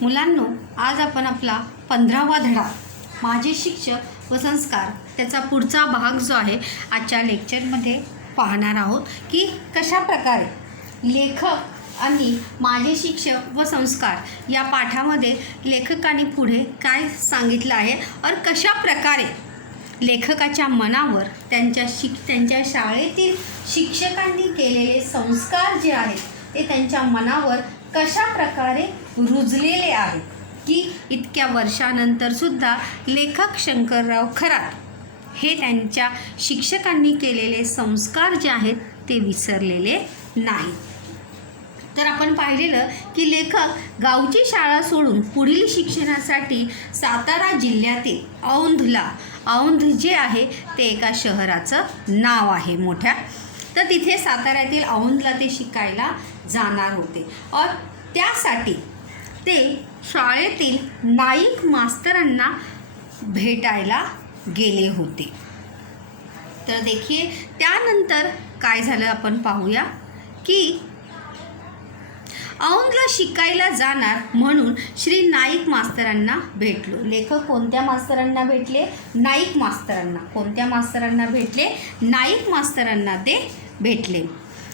मुलांनो, आज आपण आपला 15वा धडा माझे शिक्षक व संस्कार त्याचा पुढचा भाग जो आहे आजच्या लेक्चरमध्ये पाहणार आहोत की कशा प्रकारे लेखक आणि माझे शिक्षक व संस्कार या पाठामध्ये लेखकाने पुढे काय सांगितलं आहे और कशा प्रकारे लेखकाच्या मनावर त्यांच्या शाळेतील शिक्षकांनी केलेले संस्कार जे आहेत ते त्यांच्या मनावर कशा प्रकारे रुजलेले आहेत की इतक्या वर्षानंतरसुद्धा लेखक शंकरराव खरात हे त्यांच्या शिक्षकांनी केलेले संस्कार जे आहेत ते विसरलेले नाही. तर आपण पाहिलेलं की लेखक गावची शाळा सोडून पुढील शिक्षणासाठी सातारा जिल्ह्यातील औंध जे आहे ते एका शहराचं नाव आहे मोठ्या, तर तिथे साताऱ्यातील औंधला ते शिकायला जाणार होते और त्यासाठी ते शाळेतील नाईक मास्तरांना भेटायला गेले होते. तर देखिए त्यानंतर काय झालं आपण पाहूया की औंधला शिकायला जाणार म्हणून श्री नाईक मास्तरांना भेटलो. लेखक कोणत्या मास्तरांना भेटले? नाईक मास्तरांना. कोणत्या मास्तरांना भेटले? नाईक मास्तरांना ते भेटले.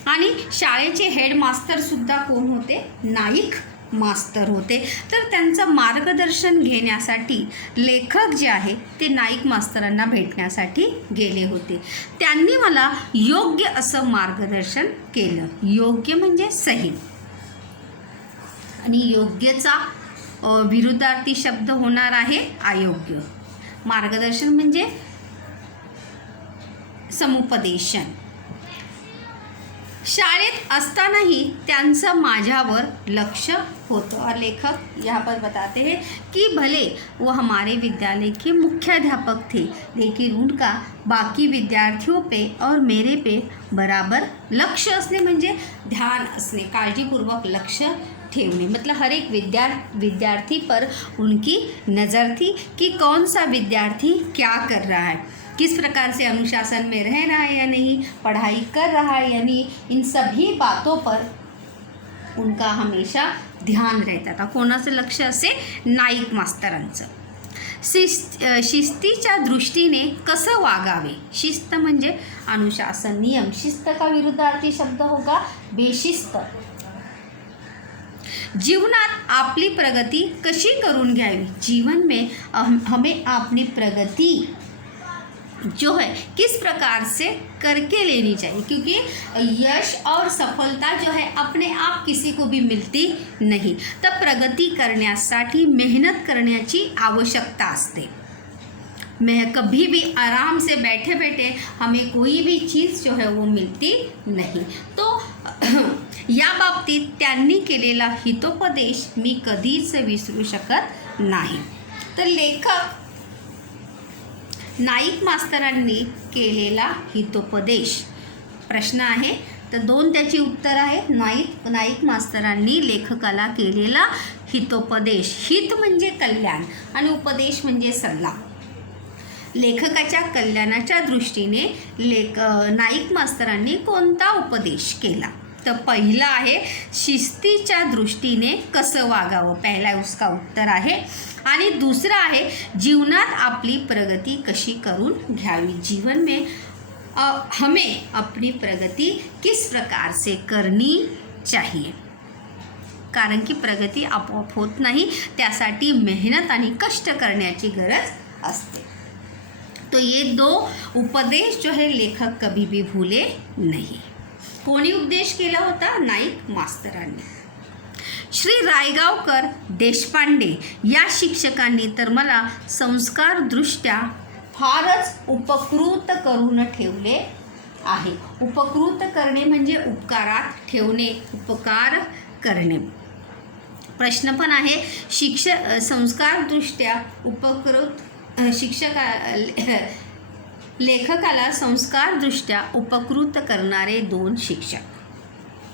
आणि शाळेचे हेडमास्टरसुद्धा कोण होते? नाईक मास्तर होते. तर त्यांचं मार्गदर्शन घेण्यासाठी लेखक जे आहे ते नाईक मास्तरांना भेटण्यासाठी गेले होते. त्यांनी मला योग्य असं मार्गदर्शन केलं. योग्य म्हणजे सही आणि योग्यचा विरुद्धार्थी शब्द होणार आहे अयोग्य. मार्गदर्शन म्हणजे समुपदेशन. शाळेत असतानाही त्यांचं माझ्यावर लक्ष होतं. और लेखक यहाँ पर बताते हैं कि भले वो हमारे विद्यालय के मुख्याध्यापक थे लेकिन उनका बाकी विद्यार्थियों पे और मेरे पे बराबर लक्ष असणे म्हणजे ध्यान असणे, काळजीपूर्वक लक्ष ठेवने, मतलब हर एक विद्यार्थी पर उनकी नज़र थी कि कौन सा विद्यार्थी क्या कर रहा है, किस प्रकार से अनुशासन में रह रहा है या नहीं, पढ़ाई कर रहा है या नहीं, इन सभी बातों पर उनका हमेशा ध्यान रहता था. कोणाचं लक्ष असे? नाईक मास्तरांचं. शिस्तीच्या दृष्टीने कसं वागावे? शिस्त म्हणजे अनुशासन, नियम. शिस्त का विरुद्धार्थी शब्द होगा बेशिस्त. जीवनात आपली प्रगती कशी करून घ्यावी? जीवन में हमें अपनी प्रगति जो है किस प्रकार से करके लेनी चाहिए, क्योंकि यश और सफलता जो है अपने आप किसी को भी मिलती नहीं. तर प्रगती करण्यासाठी मेहनत करण्याची आवश्यकता असते. कभी भी आराम से बैठे बैठे हमें कोई भी चीज़ जो है वो मिलती नहीं. तो या बाबतीत त्यांनी केलेला हितोपदेश मी कधीच विसरू शकत नाही. तर लेखक नाईक मास्तरांनी केलेला हितोपदेश प्रश्न आहे. तर दोन त्याची उत्तर आहे. नाईक मास्तरांनी लेखकाला केलेला हितोपदेश. हित म्हणजे कल्याण आणि उपदेश म्हणजे सल्ला. लेखकाच्या कल्याणाच्या दृष्टीने नाईक मास्तरांनी कोणता उपदेश केला? तर पहिला आहे शिस्तीच्या दृष्टीने कसं वागावं, पहला उसका उत्तर आहे. आणि दूसरा आहे जीवनात आपली प्रगती कशी करून घ्यावी. जीवन में हमें अपनी प्रगति किस प्रकार से करनी चाहिए, कारण की प्रगती आपोआप होत नाही, त्यासाठी मेहनत आणि कष्ट करण्याची गरज असते. तो ये दो उपदेश जो है लेखक कभी भी भूले नहीं. कोणी उपदेश केला होता? नाईक मास्तरांनी. श्री रायगावकर देशपांडे या शिक्षकांनी तर मला संस्कारदृष्ट्या फारच उपकृत करून ठेवले आहे. उपकृत करणे म्हणजे उपकारात ठेवणे, उपकार करणे. प्रश्न पण आहे संस्कारदृष्ट्या उपकृत लेखकाला संस्कारदृष्ट्या उपकृत करणारे दोन शिक्षक.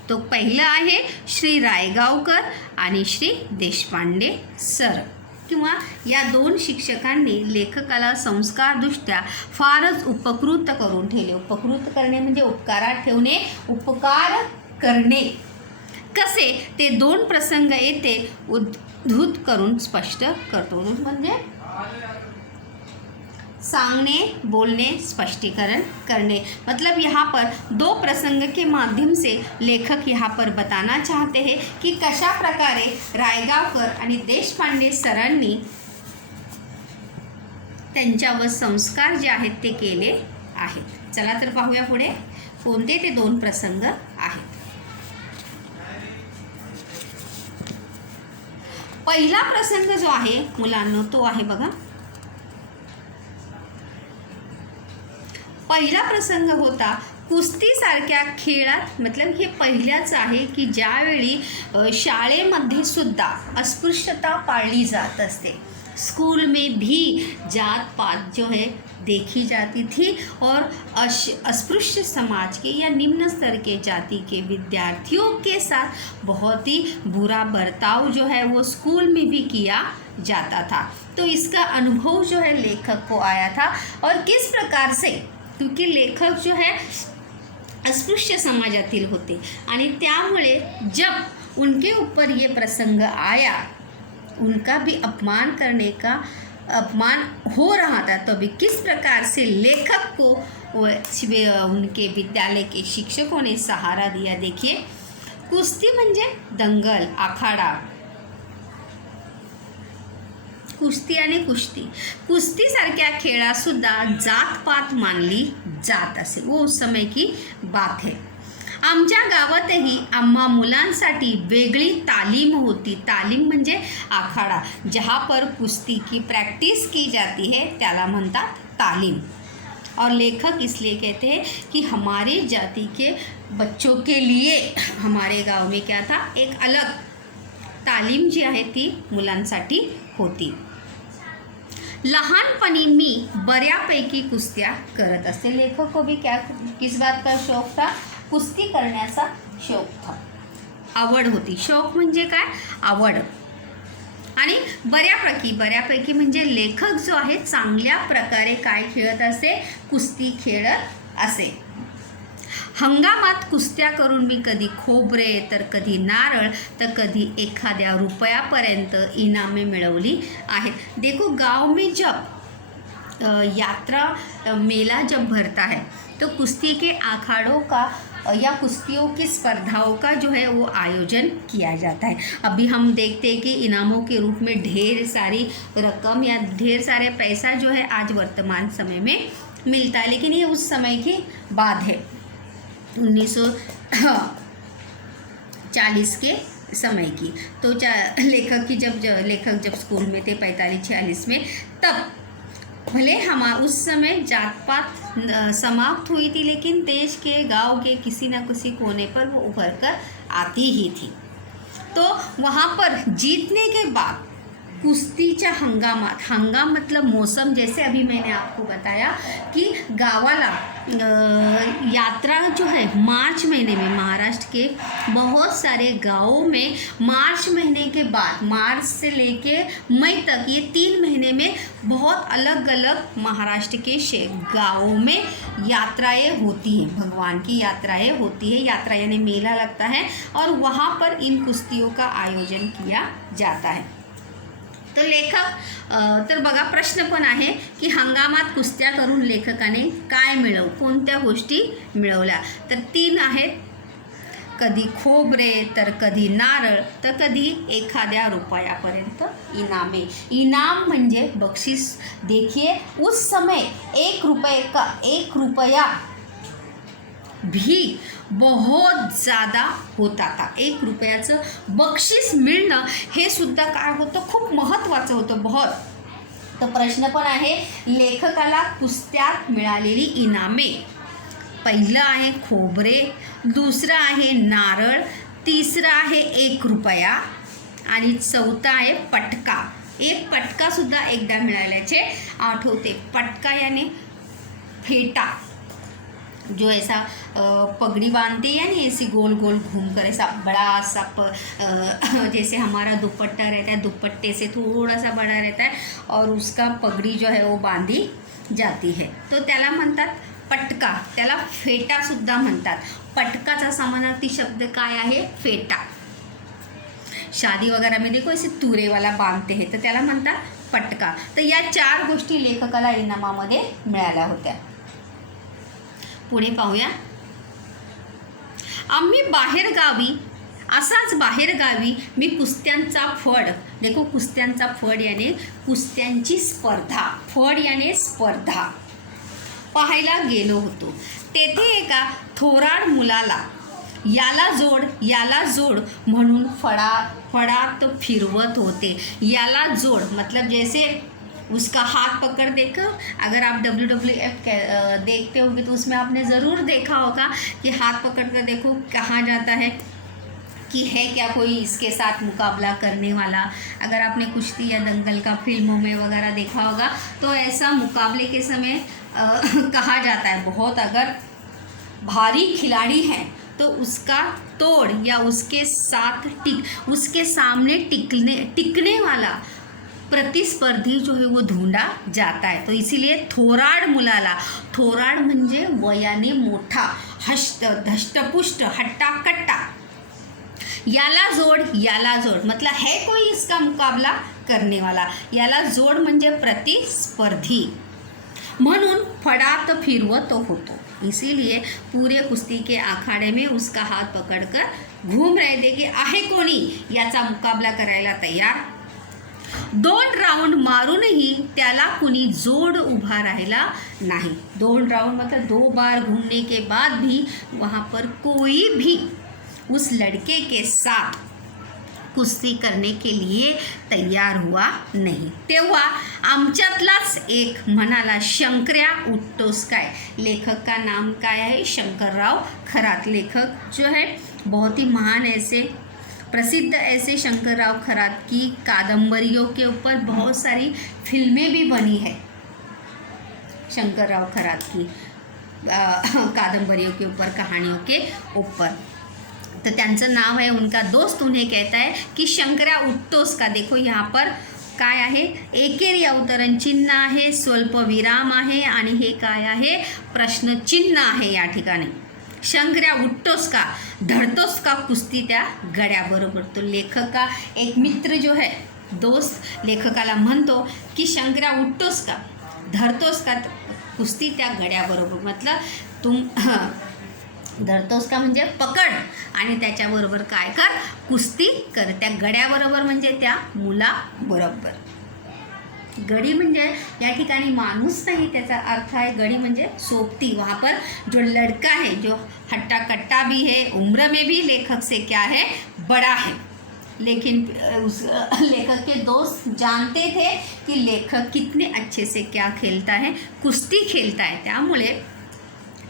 तो पहिलं आहे श्री रायगावकर आणि श्री देशपांडे सर, किंवा या दोन शिक्षकांनी लेखकाला संस्कारदृष्ट्या फारच उपकृत करून ठेवले. उपकृत करणे म्हणजे उपकारात ठेवणे, उपकार करणे. कसे ते दोन प्रसंग येथे उद्धृत करून स्पष्ट करतो। म्हणजे सांगने, बोलने, स्पष्टीकरण करने। मतलब यहाँ पर दो प्रसंग के माध्यम से लेखक यहाँ पर बताना चाहते हैं की कशा प्रकारे रायगावकर आणि देशपांडे सरांनी त्यांच्यावर संस्कार जे आहेत ते केले आहेत। चला तर पाहूया पुढे कोणते ते दोन प्रसंग आहेत। पहिला प्रसंग जो आहे मुलांनो तो आहे बघा, पहिला प्रसंग होता कुस्तीसारख्या खेळात। मतलब हे पहिल्याच आहे की ज्यावेळी शाळेमध्ये सुद्धा अस्पृश्यता पाळली जात असते। स्कूल में भी जात पात जो है देखी जाती थी और अस्पृश्य समाज के या निम्न स्तर के जाति के विद्यार्थियों के साथ बहुत ही बुरा बर्ताव जो है वो स्कूल में भी किया जाता था। तो इसका अनुभव जो है लेखक को आया था और किस प्रकार से, क्योंकि लेखक जो है अस्पृश्य समाजातील होते आणि त्यामुळे जब उनके ऊपर ये प्रसंग आया, उनका भी अपमान करने का अपमान हो रहा था, तो भी किस प्रकार से लेखक को उनके विद्यालय के शिक्षकों ने सहारा दिया। देखिए, कुस्ती म्हणजे दंगल, आखाडा, कुस्ती आणि कुस्ती, कुस्तीसारख्या खेळासुद्धा जातपात मानली जात असे, वो उस समय की बात है। आमच्या गावातही आम्हा मुलांसाठी वेगळी तालीम होती। तालीम म्हणजे आखाडा, जहाँ पर कुस्ती की प्रैक्टिस की जाती है त्याला म्हणतात तालीम। और लेखक इसलिए कहते हैं कि हमारे जाति के बच्चों के लिए हमारे गांव में क्या था, एक अलग तालीम जी आहे ती मुलांसाठी होती। लहानपणी मी बऱ्यापैकी कुस्त्या करत असते। लेखक को भी क्या किस बात का शौक था, कुस्ती करण्याचा शौक था, आवड होती। शौक म्हणजे काय, आवड। आणि बऱ्यापैकी म्हणजे लेखक जो आहे चांगल्या प्रकारे काय खेळत असे, कुस्ती खेळत असे। हंगामात कुस्त्या करून मी कधी खोबरे तर कधी नारळ तर कधी एखाद्या रुपयापर्यंत इनामे मिळवली आहेत। देखो, गांव में जब यात्रा मेला जब भरता है तो कुश्ती के अखाड़ों का या कुश्तियों की स्पर्धाओं का जो है वो आयोजन किया जाता है। अभी हम देखते हैं कि इनामों के रूप में ढेर सारी रकम या ढेर सारे पैसा जो है आज वर्तमान समय में मिलता है, लेकिन ये उस समय की बात है, 1940 के समय की। तो लेखक जब स्कूल में थे 45-46 में, तब भले हम उस समय जात पात समाप्त हुई थी, लेकिन देश के गांव के किसी न किसी कोने पर वो उभर कर आती ही थी। तो वहाँ पर जीतने के बाद कुस्तीच्या हंगामात, हंगाम मतलब मौसम, जैसे अभी मैंने आपको बताया कि गावाला यात्रा जो है मार्च महीने में, महाराष्ट्र के बहुत सारे गाँवों में मार्च महीने के बाद, मार्च से लेके मई तक, ये 3 महीने में बहुत अलग अलग महाराष्ट्र के गाँवों में यात्राएं होती हैं, भगवान की यात्राएं होती है। यात्रा यानी मेला लगता है और वहाँ पर इन कुस्तियों का आयोजन किया जाता है। तो लेखक तर बघा, प्रश्न पण आहे की हंगामात कुस्त्या करून लेखकाने काय कोणत्या गोष्टी मिळवल्या, तर 3 आहेत, कधी खोबरे तर कधी नारळ तर कधी एखाद्या रुपयापर्यंत इनामे। इनाम म्हणजे बक्षीस। देखिए, उस समय 1 रुपया भी बहुत ज़्यादा होता था। 1 रुपयाचं बक्षीस मिळणं हे सुद्धा काय होतं, खूप महत्त्वाचं होतं, बहुत। तर प्रश्न पण आहे, लेखकाला कुस्त्यात मिळालेली इनामे, पहिलं आहे खोबरे, दुसरं आहे नारळ, तिसरं आहे 1 रुपया आणि चौथं आहे पटका। एक पटकासुद्धा एकदा मिळाल्याचे आठवते। पटका यानी फेटा, जो ऐसा पगड़ी बांधते हैं यानी ऐसी गोल गोल घूम कर, ऐसा बड़ा सा जैसे हमारा दुपट्टा रहता है, दुपट्टे से थोड़ा सा बड़ा रहता है और उसका पगड़ी जो है वो बांधी जाती है, तो त्याला म्हणतात पटका, त्याला फेटासुद्धा म्हणतात। पटकाचा समानार्थी शब्द काय आहे, फेटा। शादी वगैरह में देखो ऐसे तुरे वाला बांधते हैं, तर त्याला म्हणतात पटका. तर या 4 गोष्टी लेखकाला इनामामध्ये मिळाल्या होत्या. पुढे पाहूया. आम्ही बाहेरगावी असाच बाहेरगावी मी कुस्त्यांचा फड, देखो कुस्त्यांचा फड याने कुस्त्यांची स्पर्धा, फड याने स्पर्धा पाहायला गेलो होतो. तेथे एका थोराड मुलाला याला जोड म्हणून फडात फिरवत होते. याला जोड मतलब जैसे उसका हाथ पकड़ देखो, अगर आप WWF देखते होंगे तो उसमें आपने ज़रूर देखा होगा कि हाथ पकड़ कर देखो कहाँ जाता है, कि है क्या कोई इसके साथ मुकाबला करने वाला. अगर आपने कुश्ती या दंगल का फिल्मों में वगैरह देखा होगा तो ऐसा मुकाबले के समय कहा जाता है. बहुत अगर भारी खिलाड़ी है तो उसका तोड़ या उसके सामने टिकने वाला प्रतिस्पर्धी जो है वो ढूंढा जाता है. तो इसीलिए थोराड मुलाला, थोराड म्हणजे वयाने मोठा, धष्टपुष्ट, हट्टाकट्टा. याला जोड मतलब है कोई इसका मुकाबला करने वाला. याला जोड म्हणजे प्रतिस्पर्धी म्हणून फडात फिरवत होतो. इसीलिए पूरे कुश्ती के अखाड़े में उसका हाथ पकड़कर घूम रहे थे कि आहे कोणी याचा मुकाबला करायला तयार. 2 राउंड मारूनही त्याला कुणी जोड उभा राहिला नहीं. 2 राउंड मतलब 2 बार घूमने के बाद भी वहाँ पर कोई भी उस लड़के के साथ कुस्ती करने के लिए तैयार हुआ नहीं. तेव्हा आमच्यातलाच एक म्हणाला, शंकर्या उठतोस काय. लेखक का नाम काय है? शंकरराव खरात. लेखक जो है बहुत ही महान ऐसे प्रसिद्ध ऐसे शंकरराव खरात की कादंबरियों के ऊपर बहुत सारी फिल्में भी बनी है. शंकरराव खरात की कादंबरियों के ऊपर, कहानियों के ऊपर. तो त्यांचं नाव आहे, उनका दोस्त उन्हें कहता है की शंकर्या उठतोस का. देखो यहाँ पर काय आहे, एकेरी अवतरण चिन्ह आहे, स्वल्पविराम आहे आणि हे काय आहे, प्रश्नचिन्ह आहे या ठिकाणी. शंकर्या उठतोस का, धरतोस का कुस्ती त्या गड्याबरोबर. तो लेखक का एक मित्र जो है, दोस्त लेखकाला म्हणतो की शंकर्या उठतोस का, धरतोस का कुस्ती त्या गड्याबरोबर. मतलब तुम धरतोस का म्हणजे पकड आणि त्याच्याबरोबर काय कर, कुस्ती कर. त्या गड्याबरोबर म्हणजे त्या मुलाबरोबर. गडी म्हणजे या ठिकाणी माणूस नाही, त्याचा अर्थ आहे गडी म्हणजे सोबती. वहाँ पर जो लड़का है, जो हट्टा कट्टा भी है, उम्र में भी लेखक से क्या है, बड़ा है. लेकिन उस लेखक के दोस्त जानते थे कि लेखक कितने अच्छे से क्या खेलता है, कुस्ती खेलता है. त्यामुळे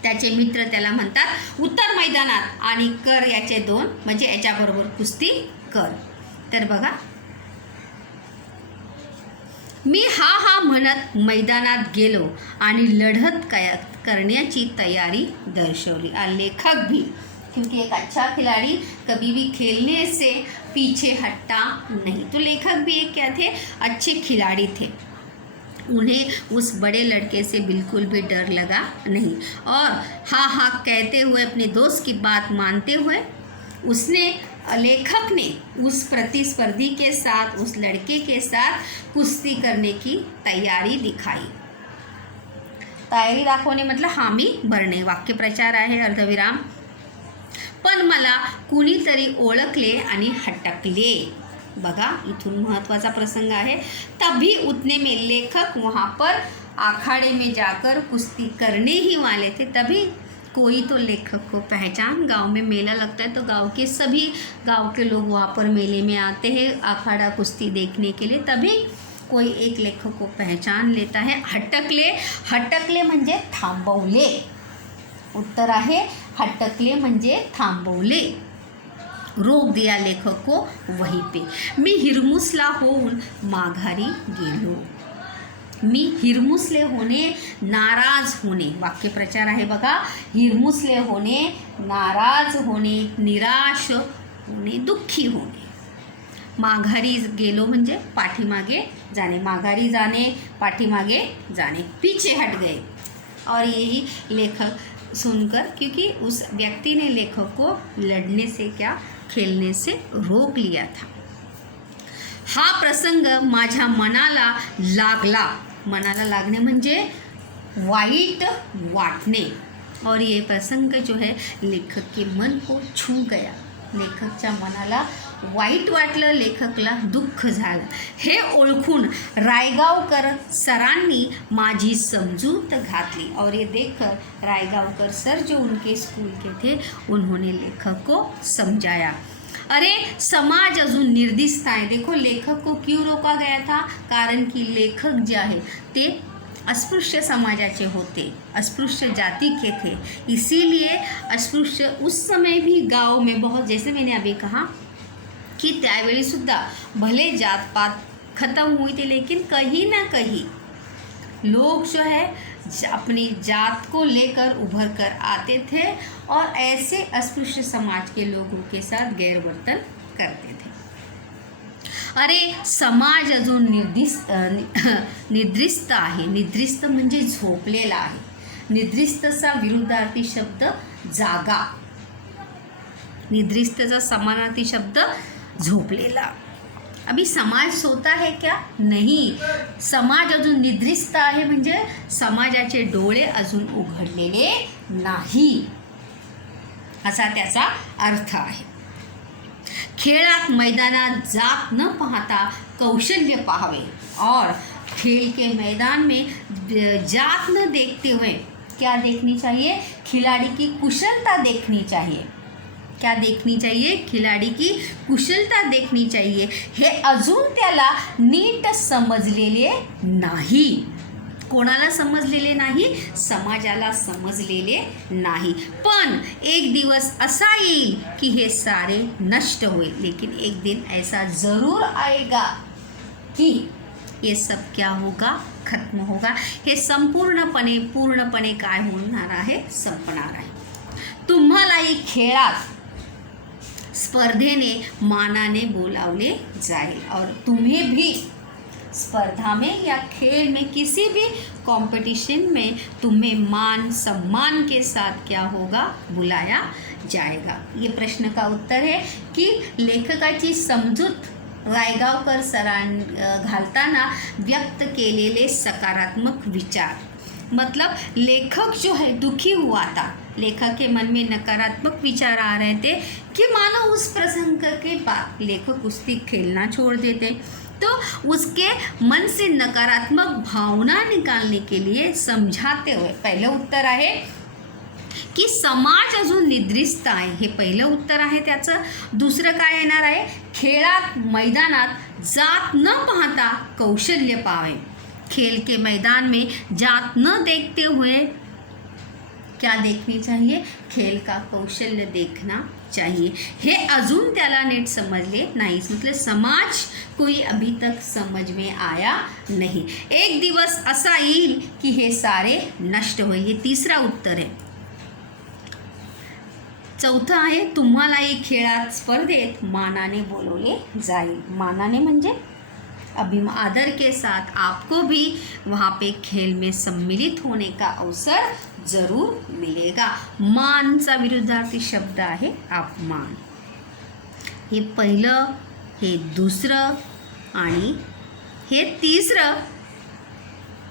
त्याचे मित्र त्याला म्हणतात उतर मैदानात आणि कर याचे 2 म्हणजे याच्याबरोबर कुस्ती कर. तर बघा, मी हा म्हणत मैदानात गेलो आणि लढत करण्याची तयारी दर्शवली. लेखक भी, क्योंकि एक अच्छा खिलाड़ी कभी भी खेलने से पीछे हटता नहीं. तो लेखक भी एक क्या थे, अच्छे खिलाड़ी थे. उन्हें उस बड़े लड़के से बिल्कुल भी डर लगा नहीं. और हाँ कहते हुए अपने दोस्त की बात मानते हुए लेखक ने उस प्रतिस्पर्धी के साथ, उस लड़के के साथ कुस्ती करने की तैयारी दिखाई. तयारी दाखवणे मतलब हामी भरणे. वाक्यप्रचार आहे, अर्धविराम. पण मला कुणीतरी ओळखले आणि हटकले. बघा, इथून महत्त्वाचा प्रसंग आहे. तभी उतने में लेखक वहाँ पर अखाड़े में जाकर कुश्ती करने ही वाले थे. तभी कोई तो लेखक को पहचान. गांव में मेला लगता है तो गांव के लोग वहाँ पर मेले में आते हैं अखाड़ा कुश्ती देखने के लिए. तभी कोई एक लेखक को पहचान लेता है. हटकले म्हणजे थांबवले. उत्तर आहे हटकले म्हणजे थांबवले. रोक दिया लेखक को वहीं पे. मी हिरमुसला होऊन माघारी गेलो. मी हिरमुसले होणे, नाराज होणे. वाक्यप्रचार आहे बघा. हिरमुसले होणे, नाराज होणे, निराश होणे, दुःखी होणे. माघारी गेलो म्हणजे पाठीमागे जाणे. माघारी जाणे, पाठीमागे जाणे. पीछे हट गए. और यही लेखक सुनकर, क्योंकि उस व्यक्ति ने लेखक को लड़ने से, क्या खेलने से रोक लिया था. हा प्रसंग माझ्या मनाला लागला. मनाला लागणे म्हणजे वाईट वाटणे. और ये प्रसंग जो है लेखक के मन को छू गया. लेखकच्या मनाला वाईट वाटलं, लेखकला दुःख झालं. हे ओळखून रायगावकर सरांनी माझी समजूत घातली. और ये देखकर रायगावकर सर जो उनके स्कूल के थे उन्होंने लेखक को समझाया. अरे समाज अजून निर्दिष्ट आहे. देखो लेखक को क्यों रोका गया था? कारण की लेखक जे आहे ते अस्पृश्य समाजाचे होते, अस्पृश्य जाति के थे. इसीलिए अस्पृश्य उस समय भी गांव में बहुत, जैसे मैंने अभी कहा कि त्यावेळी सुद्धा भले जात पात खत्म हुई थी, लेकिन कहीं ना कहीं लोग जो है अपनी जात को लेकर उभर कर आते थे और ऐसे अस्पृश्य समाज के लोगों के साथ गैरवर्तन करते थे. अरे समाज अजून निद्रिस्त आहे. निद्रिस्त म्हणजे झोपलेला आहे. निद्रिस्तचा विरुद्धार्थी शब्द जागा. निद्रिस्तचा समानार्थी शब्द झोपलेला. अभी समाज सोता है क्या? नहीं. समाज अजून निद्रिस्त आहे म्हणजे समाजाचे डोळे अजून उघडलेले नाही, असा त्याचा अर्थ आहे. खेळात मैदानात जात न पाहता कौशल्य पाहावे. और खेल के मैदान में जात न देखते हुए क्या देखनी चाहिए? खिलाड़ी की कुशलता देखनी चाहिए. क्या देखनी चाहिए? खिलाड़ी की कुशलता देखनी चाहिए. हे अजून त्याला नीट समजलेले नाही. कोणाला समजलेले नाही? समाजाला समजलेले नाही. पण एक दिवस असा येईल की हे सारे नष्ट होईल. लेकिन एक दिन ऐसा ज़रूर आएगा कि ये सब क्या होगा? खत्म होगा. हे संपूर्णपणे पूर्णपणे काय होणार आहे? संपणार आहे. तुम्हालाही खेळात स्पर्धेने मानाने बोलावले जाईल. और तुम्हें भी स्पर्धा में या खेल में किसी भी कंपटीशन में तुम्हें मान सम्मान के साथ क्या होगा? बुलाया जाएगा. ये प्रश्न का उत्तर है की लेखकाची समजूत रायगावकर सरां घालताना व्यक्त केलेले सकारात्मक विचार. मतलब लेखक जो है दुखी हुआ था. लेखक के मन में नकारात्मक विचार आ रहे थे कि मानो उस प्रसंग के बाद लेखक कुश्ती खेलना छोड़ देते, तो उसके मन से नकारात्मक भावना निकालने के लिए समझाते हुए पहिलं उत्तर आहे की समाज अजून निद्रिस्त आहे. हे पहिलं उत्तर आहे त्याचं. दुसरं काय येणार आहे? खेळात मैदानात जात न पाहता कौशल्य पावे. खेल के मैदान में जात न देखते हुए क्या देखनी चाहिए? खेल का कौशल्य देखना चाहिए. हे अजून त्याला नीट समजले नाही. मतलब समाज कोई अभी तक समझ में आया नहीं. एक दिवस असा येईल की हे सारे नष्ट होईल. हे तिसरा उत्तर आहे. चौथा आहे तुम्हालाही खेळात स्पर्धेत मानाने बोलवले जाईल. मानाने म्हणजे आदर के साथ आपको भी वहाँ पे खेल में सम्मिलित होने का अवसर जरूर मिलेगा. मानचा विरुद्धार्थी शब्द आहे अपमान. हे पहिलं, हे दुसरं आणि हे तिसरं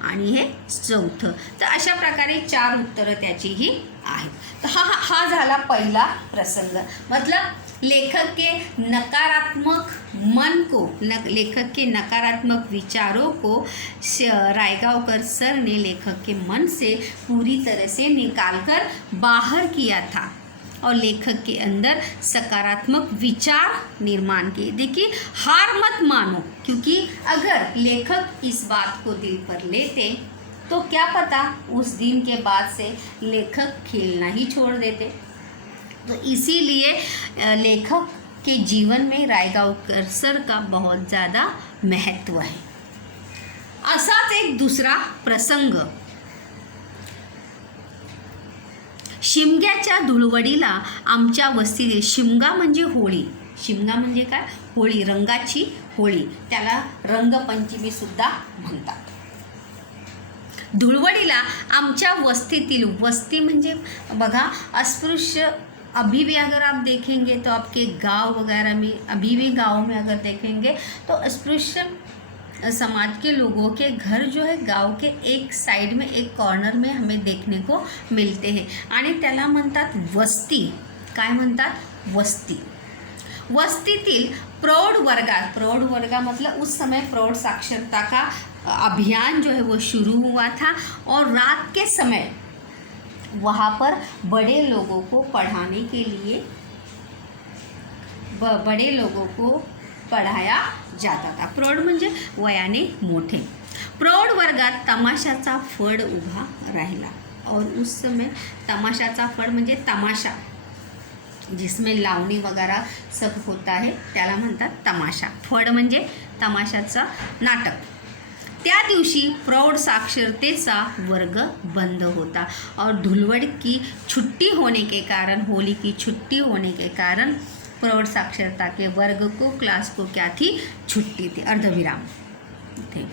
आणि हे चौथं. तर अशा प्रकारे 4 उत्तरं त्याचीही आहेत. तर हा झाला पहिला प्रसंग. मतलब लेखक के नकारात्मक मन को लेखक के नकारात्मक विचारों को रायगावकर सर ने लेखक के मन से पूरी तरह से निकालकर बाहर किया था और लेखक के अंदर सकारात्मक विचार निर्माण किए. देखिए, हार मत मानो, क्योंकि अगर लेखक इस बात को दिल पर लेते तो क्या पता उस दिन के बाद से लेखक खेलना ही छोड़ देते. तो इसीलिए लेखक के जीवन में रायगावकर सर का बहुत ज़्यादा महत्व है. असाच एक दुसरा प्रसंग. शिमग्याच्या धुळवडीला आमच्या वस्तीतील, शिमगा म्हणजे होळी. शिमगा म्हणजे काय? होळी, रंगाची होळी. त्याला रंगपंचमी सुद्धा म्हणतात. धुळवडीला आमच्या वस्तीतील, वस्ती म्हणजे बघा अस्पृश्य अभी भी अगर आप देखेंगे तो आपके गांव वगैरह में, अभी भी गांव में अगर देखेंगे तो अस्पृश्य समाज के लोगों के घर जो है गांव के एक साइड में, एक कॉर्नर में हमें देखने को मिळते हैं आणि त्याला म्हणतात वस्ती. काय म्हणतात? वस्ती. वस्तीतील प्रौढ़ वर्गात, प्रौढ़ वर्गा मतलब उस समय प्रौढ़ साक्षरता का अभियान जो है वो शुरू हुआ था और रात के समय वहाँ पर बड़े लोगों को पढ़ाने के लिए बड़े लोगों को पढ़ाया जाता था. प्रौढ़ म्हणजे वयाने मोठे. प्रौढ़ वर्गात तमाशाचा फड उभा राहिला और उस समय तमाशाचा फड म्हणजे तमाशा जिसमें लावणी वगैरह सब होता है त्याला म्हणतात तमाशा. फड म्हणजे तमाशाचा नाटक. त्या दिवशी प्रौढ़ साक्षरतेचा वर्ग बंद होता और धुलवड़ की छुट्टी होने के कारण, होली की छुट्टी होने के कारण प्रौढ़ साक्षरता के वर्ग को, क्लास को क्या थी? छुट्टी थी, अर्धविराम थे.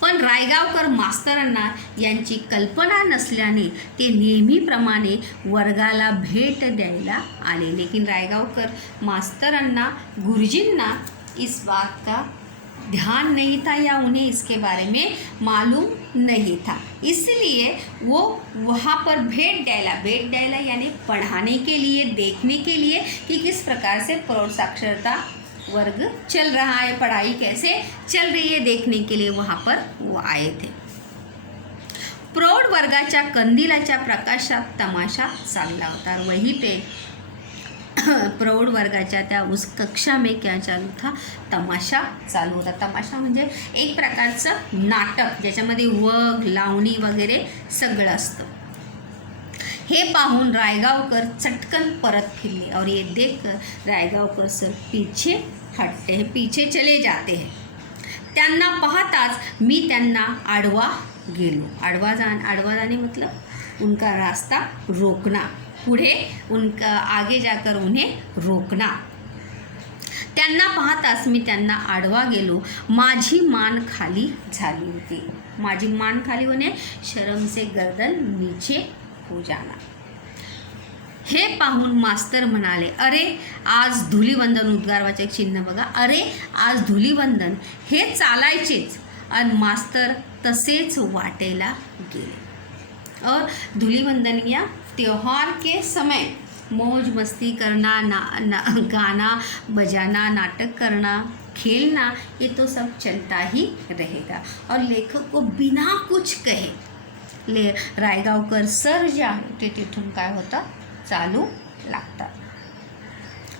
पण रायगावकर मास्तरांना यांची कल्पना नसल्याने ते नेहमीप्रमाणे वर्गाला भेट द्यायला आले. लेकिन रायगावकर मास्तरांना, गुरुजींना इस बात का ध्यान नहीं था या उन्हें इसके बारे में मालूम नहीं था, इसलिए वो वहाँ पर भेंट डायला यानी पढ़ाने के लिए, देखने के लिए कि किस प्रकार से प्रौढ़ साक्षरता वर्ग चल रहा है, पढ़ाई कैसे चल रही है, देखने के लिए वहाँ पर वो आए थे. प्रौढ़ वर्गाच्या कंदिलाच्या प्रकाशात तमाशा चालला होता. वहीं पे प्रौढ़ वर्गाच्या त्या उस कक्षा में क्या चालू था? तमाशा चालू होता. तमाशा म्हणजे एक प्रकारचं नाटक ज्याच्यामध्ये वग, लावणी वगैरे सगळं असतं. हे पाहून रायगावकर चटकन परत फिरले और ये देखकर रायगावकर सर पीछे हटते हैं, पीछे चले जाते हैं. त्यांना पाहताच मी त्यांना आडवा गेलो. आडवा जाने मतलब उनका रास्ता रोकना, पुढे उनका आगे जाकर उन्हें रोकना. त्यांना पाहताच मी त्यांना आडवा गेलो. माझी मान खाली झाली होती. माझी मान खाली होणे, शर्म से गर्दन नीचे हो जाना. हे पाहून मास्तर म्हणाले, अरे आज धुलीवंदन, उद्गारवाचक चिन्ह बघा, अरे आज धुलीवंदन, हे चालायचेच. आणि मास्तर तसेच वाटेला गेले. और धुलीवंदन या त्योहार के समय मौज मस्ती करना, गाना बजाना, नाटक करना, खेलना, ये तो सब चलता ही रहेगा. और लेखक को बिना कुछ कहे रायगावकर सर जे आहे ते तिथून काय होतं? चालू लागतात.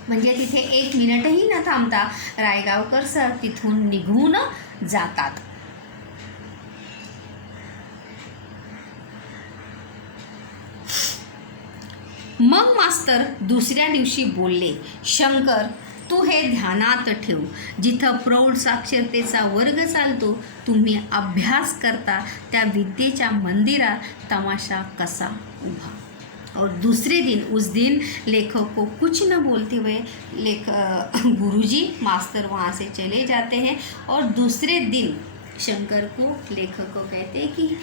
म्हणजे तिथे एक मिनिटही न थांबता रायगावकर सर तिथून निघून जातात. मग मास्तर दुसऱ्या दिवशी बोलले, शंकर तू हे ध्यानात ठेव, जिथं प्रौढ साक्षरतेचा वर्ग चालतो, तुम्ही अभ्यास करता त्या विद्येच्या मंदिरात तमाशा कसा उभा. और दूसरे दिन, उस दिन लेखक को कुछ न बोलते हुए गुरुजी मास्टर वहाँ से चले जाते हैं. और दूसरे दिन शंकर को, लेखक को कहते हैं कि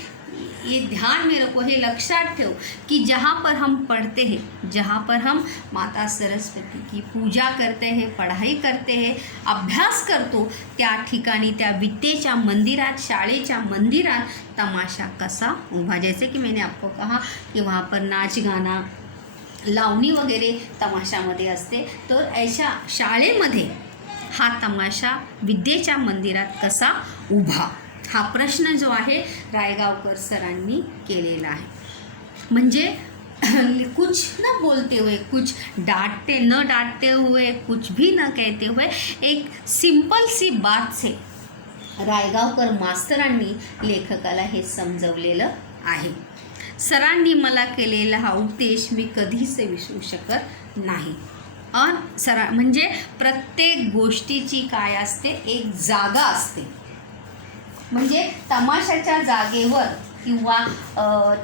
ये ध्यान में रखो, हे लक्षात ठेव कि जहाँ पर हम पढ़ते हैं, जहाँ पर हम माता सरस्वती की पूजा करते हैं, पढ़ाई करते हैं, अभ्यास करतो, त्या ठिकाणी त्या विद्येच्या मंदिरात, शाळेच्या मंदिरात तमाशा कसा उभा. जैसे कि मैंने आपको कहा कि वहाँ पर नाच गाना, लावणी वगैरे तमाशामध्ये असते. तर ऐशा शाळेमध्ये हा तमाशा विद्येच्या मंदिरात कसा उभा, हा प्रश्न जो आहे रायगावकर सरांनी केलेला आहे. म्हणजे कुछ न बोलते हुए, कुछ न डांटते हुए, कुछ भी न कहते हुए, एक सिंपल सी बात से रायगावकर मास्तरांनी लेखकाला हे समजवलेलं आहे. सरांनी मला केलेला हा उपदेश मी कधीच विसरू शकत नाही. और सरा म्हणजे प्रत्येक गोष्टीची काय असते, एक जागा असते. म्हणजे तमाशाच्या जागेवर किंवा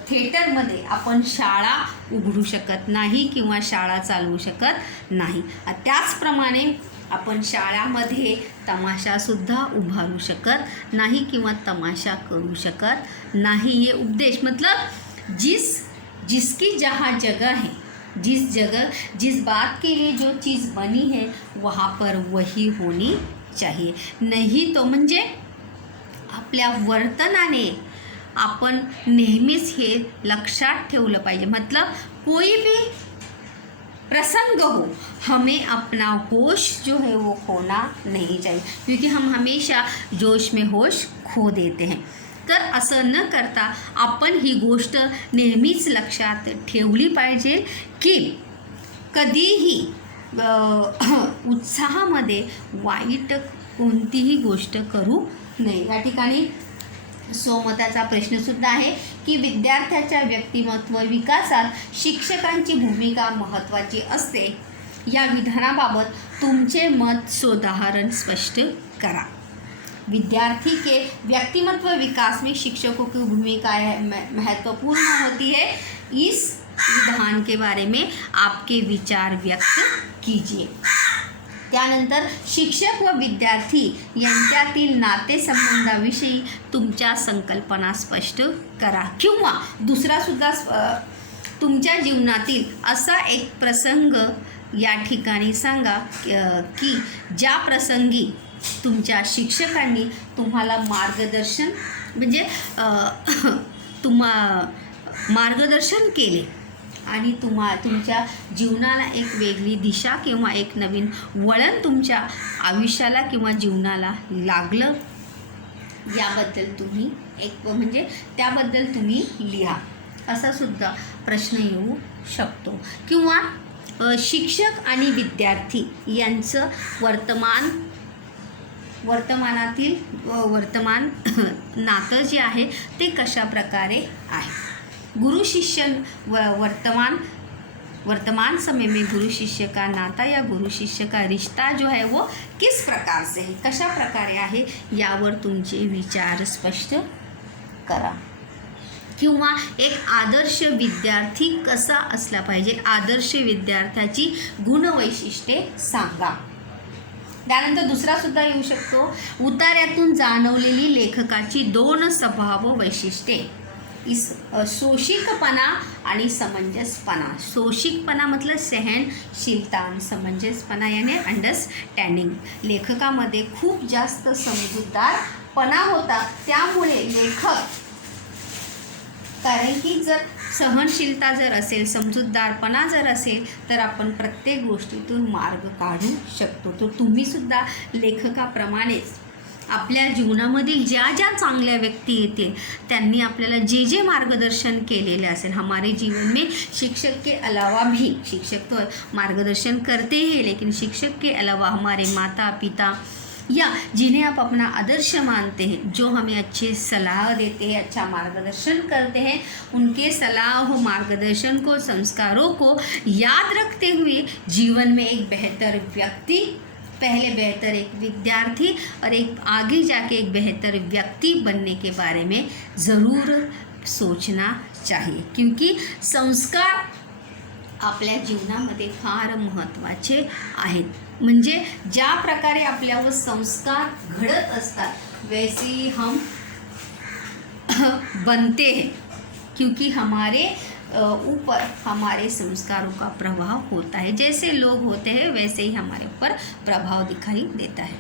थिएटरमध्ये आपण शाळा उघडू शकत नाही किंवा शाळा चालवू शकत नाही. त्याचप्रमाणे आपण शाळामध्ये तमाशासुद्धा उभारू शकत नाही किंवा तमाशा करू शकत नाही. ये उपदेश मतलब जिसकी जहाँ जगह है जिस जगह जिस बात के लिए जो चीज़ बनी है वहाँ पर वही होनी चाहिए. नाही तो म्हणजे आपल्या वर्तनाने आपण नेहमीच हे लक्षात ठेवलं पाहिजे. मतलब कोई भी प्रसंग हो, हमें अपना होश जो है वो खोना नहीं चाहिए, क्योंकि हम हमेशा जोश में होश खो देते हैं. तर असं न करता आपण ही गोष्ट नेहमीच लक्षात ठेवली पाहिजे की कधीही उत्साहामध्ये वाईट कोणतीही गोष्ट करू नये. या ठिकाणी सोमताचा प्रश्नसुद्धा आहे की विद्यार्थ्याच्या व्यक्तिमत्व विकासात शिक्षकांची भूमिका महत्त्वाची असते. या विधानाबाबत तुमचे मत सोदाहरण स्पष्ट करा. विद्यार्थी के व्यक्तिमत्व विकास में शिक्षकों की भूमिका महत्वपूर्ण होती है. इस विधान के बारे में आपके विचार व्यक्त कीजिए. त्यानंतर शिक्षक व विद्यार्थी यांच्यातील नातेसंबंधाविषयी तुमच्या संकल्पना स्पष्ट करा. किंवा दुसरासुद्धा तुमच्या जीवनातील असा एक प्रसंग या ठिकाणी सांगा की ज्या प्रसंगी तुमच्या शिक्षकांनी तुम्हाला मार्गदर्शन म्हणजे मार्गदर्शन केले आणि तुमच्या जीवनाला एक वेगळी दिशा किंवा एक नवीन वळण तुमच्या आयुष्याला किंवा जीवनाला लागलं, याबद्दल तुम्ही म्हणजे त्याबद्दल तुम्ही लिहा. असा सुद्धा प्रश्न येऊ शकतो. किंवा शिक्षक आणि विद्यार्थी यांचं वर्तमान नातं जे आहे ते कशा प्रकारे आहे. गुरु शिष्य वर्तमान समय में गुरु शिष्य का नाता या गुरु शिष्य का रिश्ता जो है वो किस प्रकार से है, कशा प्रकारे आहे, यावर तुमचे विचार स्पष्ट करा. किंवा एक आदर्श विद्यार्थी कसा असला पाहिजे, आदर्श विद्यार्थ्याची गुणवैशिष्ट्ये सांगा. त्यानंतर दुसरासुद्धा येऊ शकतो, उतार्यातून जाणवलेली लेखकाची 2 स्वभाव वैशिष्ट्ये. सोशिकपणा आणि समंजसपणा. सोशिकपणा मतलब सहनशीलता आणि समंजसपणा याने अंडरस्टँडिंग. लेखकामध्ये खूप जास्त समजूतदारपणा होता, त्यामुळे लेखक, कारण की जर सहनशीलता जर असेल, समजूतदारपणा जर असेल तर आपण प्रत्येक गोष्टीतून मार्ग काढू शकतो. तर तुम्हीसुद्धा लेखकाप्रमाणेच आपल्या जीवनामधील ज्या ज्या चांगल्या व्यक्ती येतील त्यांनी आपल्याला जे जे मार्गदर्शन केलेले असेल, हमारे जीवन में शिक्षक के अलावा भी, शिक्षक तो मार्गदर्शन करते हैं लेकिन शिक्षक के अलावा हमारे माता पिता या जिन्हें आप अपना आदर्श मानते हैं, जो हमें अच्छे सलाह देते हैं, अच्छा मार्गदर्शन करते हैं, उनके सलाह हो, मार्गदर्शन को, संस्कारों को याद रखते हुए जीवन में एक बेहतर व्यक्ति, पहले बेहतर एक विद्यार्थी और एक आगे जाके एक बेहतर व्यक्ति बनने के बारे में ज़रूर सोचना चाहिए. क्योंकि संस्कार आपल्या जीवनामध्ये फार महत्त्वाचे आहेत. म्हणजे ज्या प्रकारे आपल्यावर संस्कार घडत असतात वैसे ही हम बनते हैं, क्योंकि हमारे ऊपर हमारे संस्कारों का प्रभाव होता है. जैसे लोग होते हैं वैसे ही हमारे ऊपर प्रभाव दिखाई देता है.